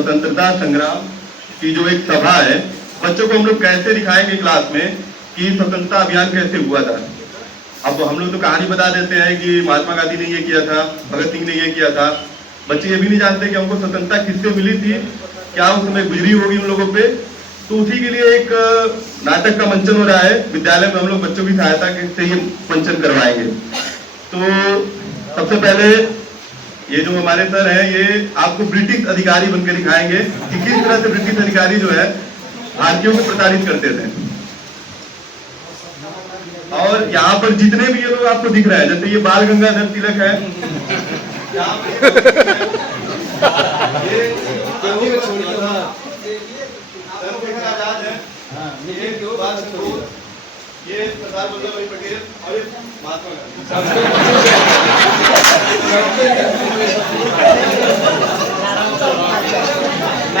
स्वतंत्रता संग्राम की जो एक सभा है, बच्चों को हम लोग कैसे दिखाएंगे क्लास में कि स्वतंत्रता अभियान कैसे हुआ था। अब हम लोग तो कहानी बता देते हैं कि महात्मा गांधी ने ये किया था, भगत सिंह ने ये किया था। बच्चे ये भी नहीं जानते कि हमको स्वतंत्रता किससे मिली थी, क्या उस समय गुजरी होगी उन लोगों पे। तो उसी के लिए एक नाटक का मंचन हो रहा है विद्यालय में। हम लोग बच्चों की सहायता से ये मंचन करवाएंगे। तो सबसे पहले ये जो हमारे सर हैं, ये आपको ब्रिटिश अधिकारी बनकर दिखाएंगे कि किस तरह से ब्रिटिश अधिकारी जो है भारतीयों को प्रताड़ित करते थे। और यहाँ पर जितने भी ये लोग आपको दिख रहे हैं, जैसे ये बाल गंगाधर तिलक है, आजाद है, ये सरदार वल्लभ भाई पटेल और ये महात्मा गांधी।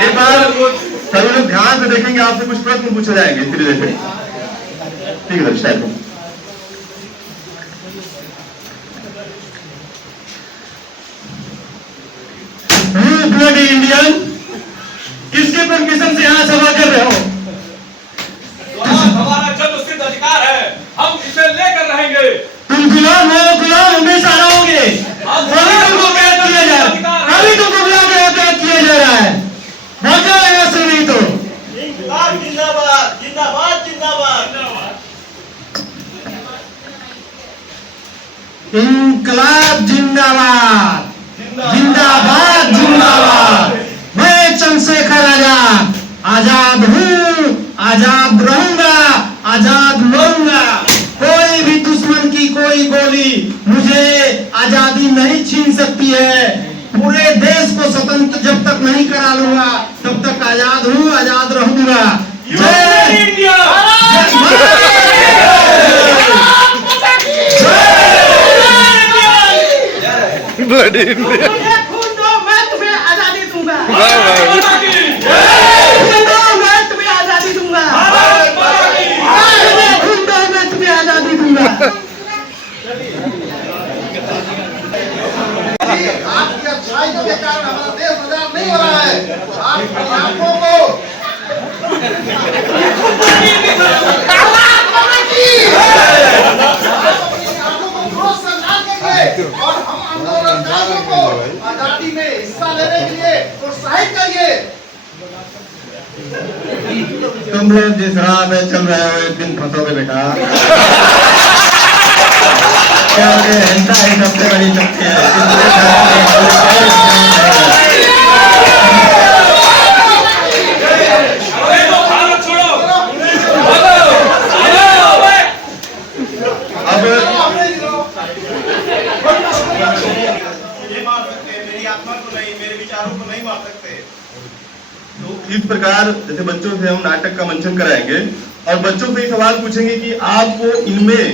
एक बार सभी लोग ध्यान से देखेंगे, आपसे कुछ प्रश्न पूछे जाएंगे इसके रिलेटेड। ठीक है, स्टार्ट करो। ब्लडी इंडियन, किसके परमिशन से यहाँ सभा कर रहे हो? हमारा जन्मसिद्ध अधिकार है, हम इसे लेकर रहेंगे। तुम गुलाम हो, गुलाम हमेशा रहोगे। अभी तुमको कैद किया जा रहा है, अभी तुमको बुला के कैद किया जा रहा है। भागो यहाँ से, नहीं तो इंकलाब जिंदाबाद, जिंदाबाद, जिंदाबाद, इंकलाब जिंदाबाद, जिंदाबाद, जिंदाबाद। मैं चंद्रशेखर आजाद, आजाद हूँ, आजाद रहूंगा, आजाद लड़ूंगा। कोई भी दुश्मन की कोई गोली मुझे आजादी नहीं छीन सकती है। पूरे देश को स्वतंत्र जब तक नहीं करा लूंगा तब तक आजाद हूँ, आजाद रहूंगा। जय इंडिया, ब्लडी इंडिया। खून दो, मैं तुम्हें आजादी दूंगा। मैं तुम्हें आजादी दूंगा। खून दो, मैं तुम्हें आजादी दूंगा। आपकी अच्छाइयों के कारण हमारा देश आजाद नहीं हो रहा है। आप आंखों को और हम आंदोलनकारियों को आजादी में हिस्सा लेने के लिए प्रोत्साहित करिए। तुम लोग जिस राह पे चल रहे हो एक दिन फंसोगे बेटा। हिंसा ही सबसे बड़ी शक्ति है। तो इस प्रकार जैसे बच्चों से हम नाटक का मंचन कराएंगे और बच्चों से सवाल पूछेंगे कि आपको इनमें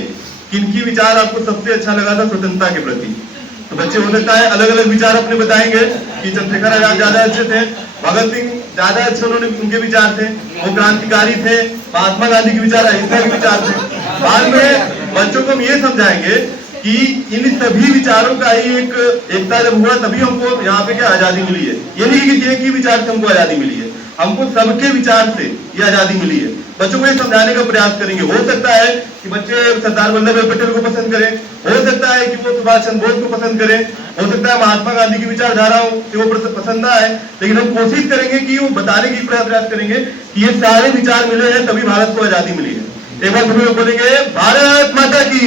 किनकी विचार आपको सबसे अच्छा लगा था स्वतंत्रता के प्रति। तो बच्चे हो सकता है अलग अलग विचार अपने बताएंगे कि चंद्रशेखर आजाद ज्यादा अच्छे थे, भगत सिंह ज्यादा अच्छे उनके विचार थे, वो क्रांतिकारी थे, महात्मा गांधी के विचार अहिंसा के विचार थे। बाद में बच्चों को हम ये समझाएंगे कि इन सभी विचारों का ही एक एकता जब हुआ तभी हमको यहाँ पे क्या आजादी मिली है। ये नहीं कि किसी एक ही विचार से हमको आजादी मिली है, हमको सबके विचार से ये आजादी मिली है। बच्चों को ये समझाने का प्रयास करेंगे। हो सकता है कि बच्चे सरदार वल्लभ भाई पटेल को पसंद करें, हो सकता है कि वो सुभाष चंद्र बोस को पसंद करें, हो सकता है महात्मा गांधी की विचारधाराओं से वो पसंद आए, लेकिन हम कोशिश करेंगे कि वो बताने की प्रयास करेंगे कि ये सारे विचार मिले हैं तभी भारत को आजादी मिली है। एक बार हम लोग बोलेंगे भारत माता की।